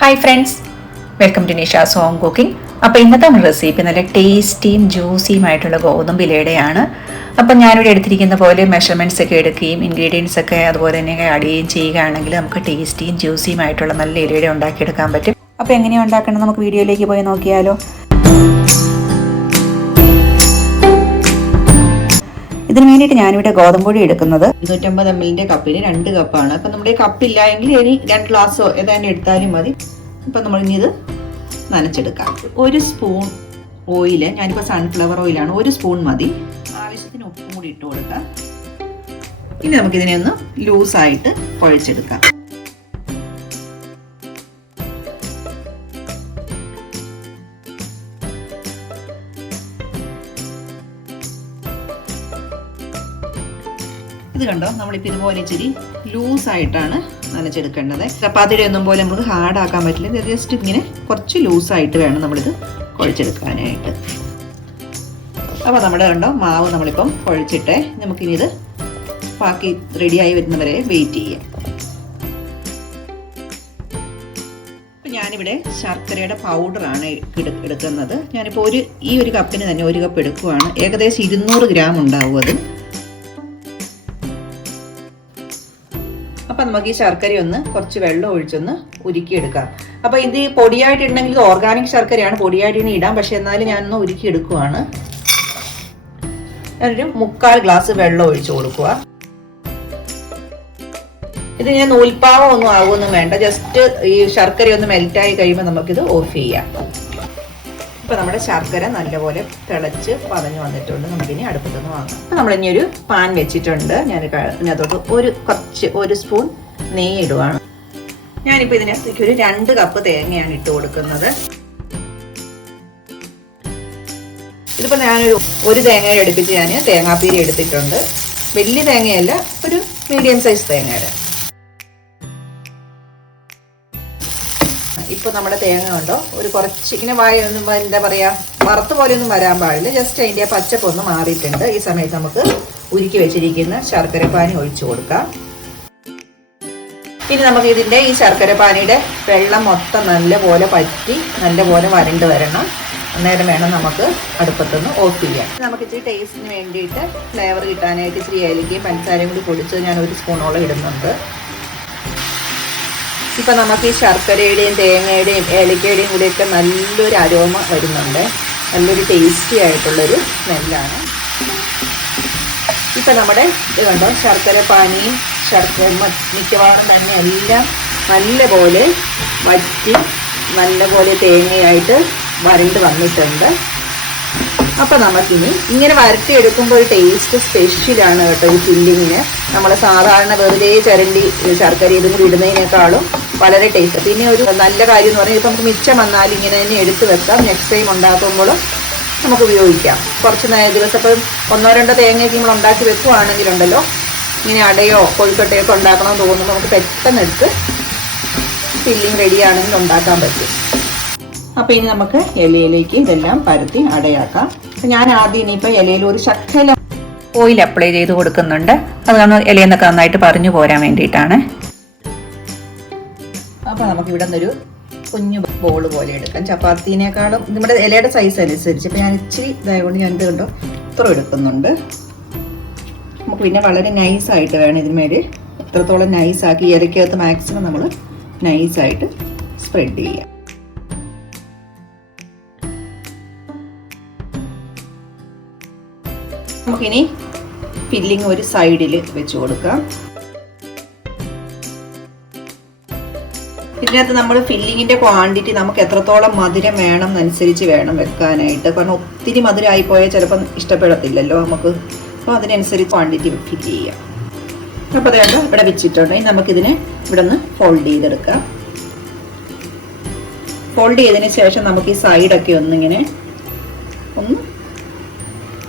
Hi friends, welcome to Nisha's home cooking. അപ്പോൾ ഇന്നത്തെ നമ്മുടെ റെസിപ്പി നല്ല ടേസ്റ്റിയും ജ്യൂസിയുമായിട്ടുള്ള ഗോതമ്പ് ഇലയുടെയാണ്. അപ്പം ഞാനിവിടെ എടുത്തിരിക്കുന്ന പോലെ മെഷർമെൻറ്റ്സ് ഒക്കെ എടുക്കുകയും ഇൻഗ്രീഡിയൻസ് ഒക്കെ അതുപോലെ തന്നെ ആഡ് ചെയ്യുകയും ചെയ്യുകയാണെങ്കിൽ നമുക്ക് ടേസ്റ്റിയും ജ്യൂസിയുമായിട്ടുള്ള നല്ല ഇലയുടെ ഉണ്ടാക്കിയെടുക്കാൻ പറ്റും. അപ്പോൾ എങ്ങനെയാണ് ഉണ്ടാക്കേണ്ടത് നമുക്ക് വീഡിയോയിലേക്ക് പോയി നോക്കിയാലോ. ഇതിന് വേണ്ടിയിട്ട് ഞാനിവിടെ ഗോതമ്പൊടി എടുക്കുന്നത് 250 ml കപ്പിന് 2 കപ്പാണ്. അപ്പം നമ്മുടെ കപ്പില്ല എങ്കിൽ ഇനി 2 ഗ്ലാസ്സോ ഏതാണ്ട് എടുത്താലും മതി. അപ്പം നമ്മൾ ഇനി ഇത് നനച്ചെടുക്കാം. 1 സ്പൂൺ ഓയിൽ, ഞാനിപ്പോൾ സൺഫ്ലവർ ഓയിലാണ്, 1 സ്പൂൺ മതി. ആവശ്യത്തിന് ഉപ്പും കൂടി ഇട്ട് കൊടുക്കാം. ഇനി നമുക്കിതിനെ ഒന്ന് ലൂസായിട്ട് കുഴച്ചെടുക്കാം. ഇത് കണ്ടോ, നമ്മളിപ്പോൾ ഇതുപോലെ ഇച്ചിരി ലൂസായിട്ടാണ് നനച്ചെടുക്കേണ്ടത്. ചപ്പാത്തിയുടെ ഒന്നും പോലെ നമുക്ക് ഹാർഡാക്കാൻ പറ്റില്ല. ജസ്റ്റ് ഇങ്ങനെ കുറച്ച് ലൂസായിട്ട് വേണം നമ്മളിത് കുഴച്ചെടുക്കാനായിട്ട്. അപ്പോൾ നമ്മുടെ കണ്ടോ മാവ് നമ്മളിപ്പം കുഴച്ചിട്ട് നമുക്കിനി ഇത് ബാക്കി റെഡിയായി വരുന്നവരെ വെയിറ്റ് ചെയ്യാം. ഇപ്പം ഞാനിവിടെ ശർക്കരയുടെ പൗഡറാണ് എടുക്കുന്നത്. ഞാനിപ്പോൾ ഈ ഒരു കപ്പിന് തന്നെ 1 കപ്പ് എടുക്കുവാണ്. ഏകദേശം 200 ഗ്രാം ഉണ്ടാവും അത്. അപ്പം നമുക്ക് ഈ ശർക്കര ഒന്ന് കുറച്ച് വെള്ളം ഒഴിച്ചൊന്ന് ഉരുക്കിയെടുക്കാം. അപ്പോൾ ഇത് പൊടിയായിട്ടുണ്ടെങ്കിൽ ഓർഗാനിക് ശർക്കരയാണ്, പൊടിയായിട്ട് ഇടാം. പക്ഷെ എന്നാലും ഞാനൊന്ന് ഉരുക്കിയെടുക്കുവാണ്. ഞാനൊരു 3/4 ഗ്ലാസ് വെള്ളം ഒഴിച്ചു കൊടുക്കുക. ഇത് ഞാൻ നൂൽപ്പാവം ഒന്നും ആകുമൊന്നും വേണ്ട, ജസ്റ്റ് ഈ ശർക്കര ഒന്ന് മെൽറ്റായി കഴിയുമ്പോൾ നമുക്കിത് ഓഫ് ചെയ്യാം. ഇപ്പം നമ്മുടെ ശർക്കര നല്ലപോലെ തിളച്ച് പതഞ്ഞു വന്നിട്ടുണ്ട്. നമുക്കിനി അടുപ്പത്ത് നിന്ന് വാങ്ങാം. അപ്പം നമ്മളിനി ഒരു പാൻ വെച്ചിട്ടുണ്ട്. ഞാൻ ഇതിനകത്തോട്ട് 1 സ്പൂൺ നെയ്യ് ഇടുവാണ്. ഞാനിപ്പോൾ ഇതിനകത്തേക്ക് ഒരു 2 കപ്പ് തേങ്ങയാണ് ഇട്ട് കൊടുക്കുന്നത്. ഇതിപ്പോൾ ഒരു തേങ്ങ എടുപ്പിച്ച് ഞാൻ തേങ്ങാപ്പീരി എടുത്തിട്ടുണ്ട്. വലിയ തേങ്ങയല്ല, ഒരു മീഡിയം സൈസ് തേങ്ങയുടെ. ഇപ്പൊ നമ്മുടെ തേങ്ങ ഉണ്ടോ ഒരു കുറച്ച് ഇങ്ങനെ എന്താ പറയാ, വറുത്ത പോലെ ഒന്നും വരാൻ പാടില്ല. ജസ്റ്റ് അതിന്റെ പച്ചപ്പ് ഒന്ന് മാറിയിട്ടുണ്ട്. ഈ സമയത്ത് നമുക്ക് ഉരുക്കി വെച്ചിരിക്കുന്ന ശർക്കരപ്പാനി ഒഴിച്ചു കൊടുക്കാം. ഇനി നമുക്ക് ഇതിന്റെ ഈ ശർക്കരപ്പാനിയുടെ വെള്ളം മൊത്തം നല്ലപോലെ പറ്റി നല്ലപോലെ വരണ്ട് വരണം. അന്നേരം വേണം നമുക്ക് അടുപ്പത്തൊന്ന് ഓഫ് ചെയ്യാം. നമുക്ക് ഇച്ചിരി ടേസ്റ്റിന് വേണ്ടിയിട്ട് ഫ്ലേവർ കിട്ടാനായിട്ട് ഇച്ചിരി ഏലക്കയും പഞ്ചസാരയും കൂടി പൊടിച്ച് ഞാൻ 1 സ്പൂണോളം ഇടുന്നുണ്ട്. ഇപ്പം നമുക്ക് ഈ ശർക്കരയുടെയും തേങ്ങയുടെയും ഏലക്കയുടെയും കൂടിയൊക്കെ നല്ലൊരു അരോമ വരുന്നുണ്ട്. നല്ലൊരു ടേസ്റ്റി ആയിട്ടുള്ളൊരു സ്മെല്ലാണ്. ഇപ്പം നമ്മുടെ ഇത് കണ്ടോ, ശർക്കരപ്പാനിയും മിക്കവാറും തന്നെ എല്ലാം നല്ലപോലെ വറ്റി നല്ലപോലെ തേങ്ങയായിട്ട് വരണ്ട് വന്നിട്ടുണ്ട്. അപ്പം നമുക്കിനി ഇങ്ങനെ വരട്ടിയെടുക്കുമ്പോൾ ഒരു ടേസ്റ്റ് സ്പെഷ്യലാണ് കേട്ടോ ഈ ഫില്ലിങ്ങിന്. നമ്മൾ സാധാരണ വെറുതെ ചിരണ്ടി ശർക്കര ഇതും കൂടി ഇടുന്നതിനേക്കാളും വളരെ ടേസ്റ്റ്. പിന്നെ ഒരു നല്ല കാര്യം എന്ന് പറഞ്ഞാൽ ഇപ്പം നമുക്ക് മിച്ചം വന്നാൽ ഇങ്ങനെ തന്നെ എടുത്ത് വെക്കാം. നെക്സ്റ്റ് ടൈം ഉണ്ടാക്കുമ്പോഴും നമുക്ക് ഉപയോഗിക്കാം. കുറച്ച് ദിവസം ഇപ്പം 1-2 തേങ്ങയൊക്കെ നമ്മൾ ഉണ്ടാക്കി വെക്കുവാണെങ്കിലുണ്ടല്ലോ, ഇങ്ങനെ അടയോ കൊഴുക്കട്ടയോ ഒക്കെ ഉണ്ടാക്കണമെന്ന് തോന്നുമ്പോൾ നമുക്ക് പെട്ടെന്ന് എടുത്ത് ഫില്ലിങ് റെഡിയാണെങ്കിൽ ഉണ്ടാക്കാൻ പറ്റും. അപ്പോൾ ഇനി നമുക്ക് ഇലയിലേക്ക് ഇതെല്ലാം പരത്തി അടയാക്കാം. അപ്പം ഞാൻ ആദ്യം ഇനിയിപ്പോൾ ഇലയിൽ ഒരു ശകലം ഓയിൽ അപ്ലൈ ചെയ്ത് കൊടുക്കുന്നുണ്ട്. അതാണ് ഇലയെന്നൊക്കെ നന്നായിട്ട് പറഞ്ഞു പോരാൻ വേണ്ടിയിട്ടാണ്. അപ്പോൾ നമുക്ക് ഇവിടെ നിന്നൊരു കുഞ്ഞു ബോൾ പോലെ എടുക്കാം. ചപ്പാത്തിനേക്കാളും നമ്മുടെ ഇലയുടെ സൈസ് അനുസരിച്ച് ഇപ്പം ഞാൻ ഇച്ചിരി ഇതായതുകൊണ്ട് ഞാൻ ഇത് കണ്ടോ ഇത്ര എടുക്കുന്നുണ്ട്. നമുക്ക് പിന്നെ വളരെ നൈസായിട്ട് വേണം ഇതിന്മേൽ എത്രത്തോളം നൈസാക്കി ഇലയ്ക്കകത്ത് മാക്സിമം നമ്മൾ നൈസായിട്ട് സ്പ്രെഡ് ചെയ്യാം. നമുക്കിനി ഫില്ലിങ് ഒരു സൈഡിൽ വെച്ച് കൊടുക്കാം. ഇതിനകത്ത് നമ്മൾ ഫില്ലിങ്ങിൻ്റെ ക്വാണ്ടിറ്റി നമുക്ക് എത്രത്തോളം മധുരം വേണം എന്നനുസരിച്ച് വേണം വെക്കാനായിട്ട്. കാരണം ഒത്തിരി മധുരമായി പോയാൽ ചിലപ്പം ഇഷ്ടപ്പെടത്തില്ലല്ലോ നമുക്ക്. അപ്പോൾ അതിനനുസരിച്ച് ക്വാണ്ടിറ്റി ഫില്ല് ചെയ്യാം. അപ്പോൾ അതുകൊണ്ട് ഇവിടെ വെച്ചിട്ടുണ്ടെങ്കിൽ നമുക്കിതിനെ ഇവിടെ നിന്ന് ഫോൾഡ് ചെയ്തെടുക്കാം. ഫോൾഡ് ചെയ്തതിന് ശേഷം നമുക്ക് ഈ സൈഡൊക്കെ ഒന്ന്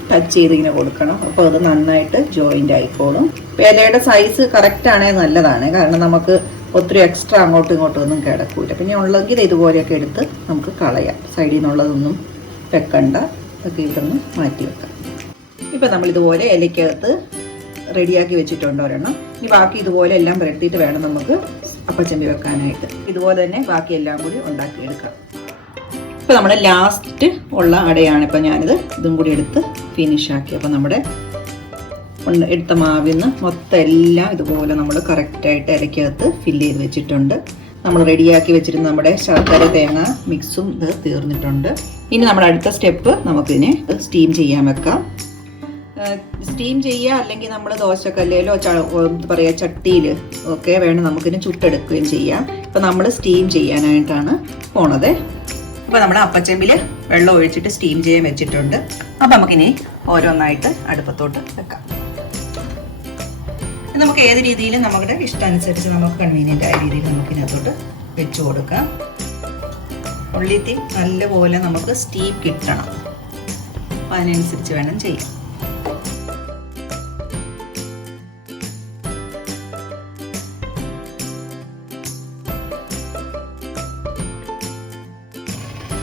ടച്ച് ചെയ്തിങ്ങനെ കൊടുക്കണം. അപ്പോൾ അത് നന്നായിട്ട് ജോയിൻ്റ് ആയിക്കോളും. അപ്പോൾ ഇലയുടെ സൈസ് കറക്റ്റ് ആണെങ്കിൽ നല്ലതാണ്. കാരണം നമുക്ക് ഒത്തിരി എക്സ്ട്രാ അങ്ങോട്ടും ഇങ്ങോട്ടും ഒന്നും കിടക്കൂല. പിന്നെ ഉള്ളെങ്കിൽ ഇതുപോലെയൊക്കെ എടുത്ത് നമുക്ക് കളയാം. സൈഡിൽ നിന്നുള്ളതൊന്നും വെക്കണ്ട, അതൊക്കെ ഇവിടെ നിന്ന് മാറ്റി വെക്കാം. ഇപ്പം നമ്മളിതുപോലെ ഇലയ്ക്കകത്ത് റെഡിയാക്കി വെച്ചിട്ടുണ്ട് ഒരെണ്ണം. ഇനി ബാക്കി ഇതുപോലെ എല്ലാം പുരട്ടിയിട്ട് വേണം നമുക്ക് അപ്പച്ചമ്പി വെക്കാനായിട്ട്. ഇതുപോലെ തന്നെ ബാക്കി എല്ലാം കൂടി ഉണ്ടാക്കിയെടുക്കാം. ഇപ്പോൾ നമ്മുടെ ലാസ്റ്റ് ഉള്ള അടയാണ്. ഇപ്പോൾ ഞാനിത് ഇതും കൂടി എടുത്ത് ഫിനിഷാക്കി. അപ്പോൾ നമ്മുടെ എടുത്ത മാവിൽ നിന്ന് മൊത്തം എല്ലാം ഇതുപോലെ നമ്മൾ കറക്റ്റായിട്ട് ഇലയ്ക്കകത്ത് ഫില്ല് ചെയ്ത് വെച്ചിട്ടുണ്ട്. നമ്മൾ റെഡിയാക്കി വെച്ചിരുന്ന നമ്മുടെ ശർക്കര തേങ്ങ മിക്സും ഇത് തീർന്നിട്ടുണ്ട്. ഇനി നമ്മുടെ അടുത്ത സ്റ്റെപ്പ് നമുക്കിതിനെ സ്റ്റീം ചെയ്യാൻ വെക്കാം. സ്റ്റീം ചെയ്യുക, അല്ലെങ്കിൽ നമ്മൾ ദോശക്കല്ലിലോ എന്താ പറയുക ചട്ടിയിൽ ഒക്കെ വേണം നമുക്കിതിനെ ചുട്ടെടുക്കുകയും ചെയ്യാം. ഇപ്പോൾ നമ്മൾ സ്റ്റീം ചെയ്യാനായിട്ടാണ് പോണത്. അപ്പോൾ നമ്മുടെ അപ്പച്ചമ്പിൽ വെള്ളം ഒഴിച്ചിട്ട് സ്റ്റീം ചെയ്യാൻ വെച്ചിട്ടുണ്ട്. അപ്പോൾ നമുക്കിനി ഓരോന്നായിട്ട് അടുപ്പത്തോട്ട് വെക്കാം. നമുക്ക് ഏത് രീതിയിൽ നമ്മുടെ ഇഷ്ടമനുസരിച്ച് നമുക്ക് കൺവീനിയൻ്റ് ആയ രീതിയിൽ നമുക്കിനകത്തോട്ട് വെച്ച് കൊടുക്കാം. ഉള്ളിത്തി നല്ലപോലെ നമുക്ക് സ്റ്റീം കിട്ടണം. അപ്പം അതിനനുസരിച്ച് വേണം ചെയ്യാം.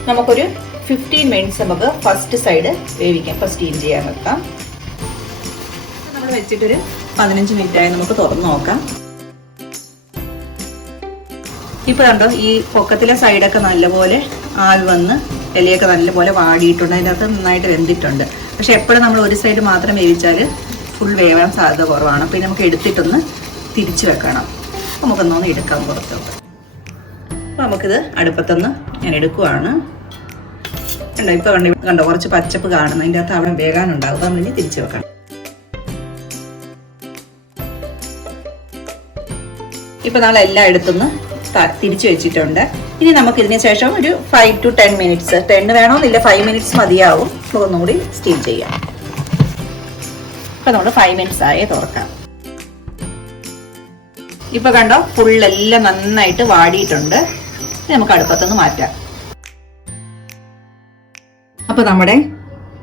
നമുക്കൊരു 15 മിനിറ്റ്സ് നമുക്ക് ഫസ്റ്റ് സൈഡ് വേവിക്കാം. ഫസ്റ്റ് സ്റ്റീം ചെയ്യാൻ വെക്കാം. നമ്മൾ വെച്ചിട്ടൊരു 15 മിനിറ്റായി. നമുക്ക് തുറന്ന് നോക്കാം. ഇപ്പോൾ കണ്ടോ, ഈ പൊക്കത്തിലെ സൈഡൊക്കെ നല്ലപോലെ ആവി വന്ന് ഇലയൊക്കെ നല്ലപോലെ വാടിയിട്ടുണ്ട്. അതിൻ്റെ അകത്ത് നന്നായിട്ട് വെന്തിട്ടുണ്ട്. പക്ഷെ എപ്പോഴും നമ്മൾ ഒരു സൈഡ് മാത്രം വേവിച്ചാൽ ഫുൾ വേവാൻ സാധ്യത കുറവാണ്. അപ്പോൾ നമുക്ക് എടുത്തിട്ടൊന്ന് തിരിച്ച് വെക്കണം. നമുക്കൊന്നൊന്ന് എടുക്കാം പുറത്തോട്ട്. അപ്പോൾ നമുക്കിത് അടുപ്പത്തൊന്ന് ഞാൻ എടുക്കുവാണ്. കണ്ടോ, ഇപ്പോൾ കണ്ടോ കുറച്ച് പച്ചപ്പ് കാണുന്നു. അതിൻ്റെ അകത്ത് അവിടെ വേകാനുണ്ടാകും. അപ്പോൾ നമ്മളിനി തിരിച്ച് വെക്കണം. ഇപ്പോൾ നമ്മൾ എല്ലാം എടുത്തുനിന്ന് തിരിച്ചു വെച്ചിട്ടുണ്ട്. ഇനി നമുക്ക് ഇതിന് ശേഷം ഒരു 5 to 10 മിനിറ്റ്സ്, 10 വേണമെന്നില്ല, 5 മിനിറ്റ്സ് മതിയാവും. ഒന്നുകൂടി സ്റ്റീം ചെയ്യാം. ഇപ്പം നമ്മൾ 5 മിനിറ്റ്സ് ആയേ തുറക്കാം. ഇപ്പം കണ്ടോ ഫുള്ളെല്ലാം നന്നായിട്ട് വാടിയിട്ടുണ്ട്. നമുക്ക് അടുപ്പത്തൊന്ന് മാറ്റാം. അപ്പോൾ നമ്മുടെ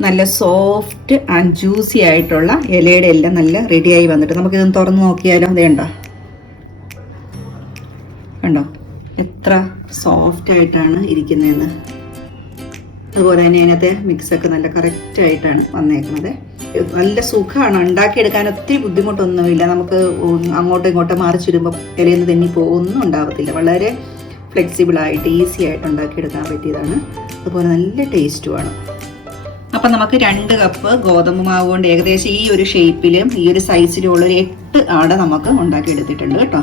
നല്ല സോഫ്റ്റ് ആൻഡ് ജ്യൂസി ആയിട്ടുള്ള ഇലയുടെ എല്ലാം നല്ല റെഡിയായി വന്നിട്ട് നമുക്കിതൊന്ന് തുറന്ന് നോക്കിയാലോ. അതേ കണ്ടോ എത്ര സോഫ്റ്റ് ആയിട്ടാണ് ഇരിക്കുന്നതെന്ന്. അതുപോലെ തന്നെ അതിനകത്തെ മിക്സൊക്കെ നല്ല കറക്റ്റായിട്ടാണ് വന്നേക്കുന്നത്. നല്ല സുഖമാണ് ഉണ്ടാക്കിയെടുക്കാൻ. ഒത്തിരി ബുദ്ധിമുട്ടൊന്നുമില്ല. നമുക്ക് അങ്ങോട്ടും ഇങ്ങോട്ടും മറിച്ചിടുമ്പോൾ ഇലയിൽ നിന്ന് തെന്നി പോകുന്നും ഉണ്ടാവത്തില്ല. വളരെ ഫ്ലെക്സിബിളായിട്ട് ഈസി ആയിട്ട് ഉണ്ടാക്കിയെടുക്കാൻ പറ്റിയതാണ്. അതുപോലെ നല്ല ടേസ്റ്റുമാണ്. അപ്പം നമുക്ക് 2 കപ്പ് ഗോതമ്പ് മാവ് കൊണ്ട് ഏകദേശം ഈ ഒരു ഷേപ്പിലും ഈ ഒരു സൈസിലും ഉള്ള ഒരു 8 അട നമുക്ക് ഉണ്ടാക്കിയെടുത്തിട്ടുണ്ട് കേട്ടോ.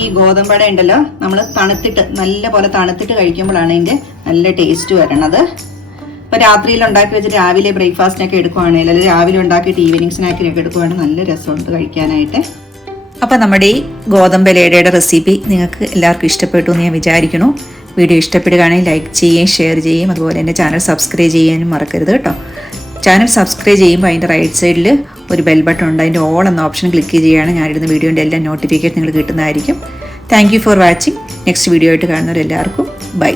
ഈ ഗോതമ്പട ഉണ്ടല്ലോ, നമ്മൾ തണുത്തിട്ട് നല്ല പോലെ തണുത്തിട്ട് കഴിക്കുമ്പോഴാണ് ഇതിൻ്റെ നല്ല ടേസ്റ്റ് വരണത്. ഇപ്പോൾ രാത്രിയിൽ ഉണ്ടാക്കി വെച്ചിട്ട് രാവിലെ ബ്രേക്ക്ഫാസ്റ്റിനൊക്കെ എടുക്കുവാണെങ്കിൽ, അല്ലെങ്കിൽ രാവിലെ ഉണ്ടാക്കിയിട്ട് ഈവനിങ് സ്നാക്കിനൊക്കെ എടുക്കുവാണെങ്കിൽ നല്ല രസമുണ്ട് കഴിക്കാനായിട്ട്. അപ്പോൾ നമ്മുടെ ഈ ഗോതമ്പ് ഇലയടയുടെ റെസിപ്പി നിങ്ങൾക്ക് എല്ലാവർക്കും ഇഷ്ടപ്പെട്ടു എന്ന് ഞാൻ വിചാരിക്കുന്നു. വീഡിയോ ഇഷ്ടപ്പെടുകയാണെങ്കിൽ ലൈക്ക് ചെയ്യുകയും ഷെയർ ചെയ്യുകയും അതുപോലെ എൻ്റെ ചാനൽ സബ്സ്ക്രൈബ് ചെയ്യാനും മറക്കരുത് കേട്ടോ. ചാനൽ സബ്സ്ക്രൈബ് ചെയ്യുമ്പോൾ അതിൻ്റെ റൈറ്റ് സൈഡിൽ ഒരു ബെൽ ബട്ടൺ ഉണ്ട്. അതിൻ്റെ ഓൾ എന്ന ഓപ്ഷൻ ക്ലിക്ക് ചെയ്യുകയാണ് ഞാനിടുന്ന വീഡിയോൻ്റെ എല്ലാം നോട്ടിഫിക്കേഷൻ നിങ്ങൾക്ക് കിട്ടുന്നതായിരിക്കും. Thank you for watching. Next video ആയിട്ട് കാണുന്നവരെല്ലാവർക്കും ബൈ.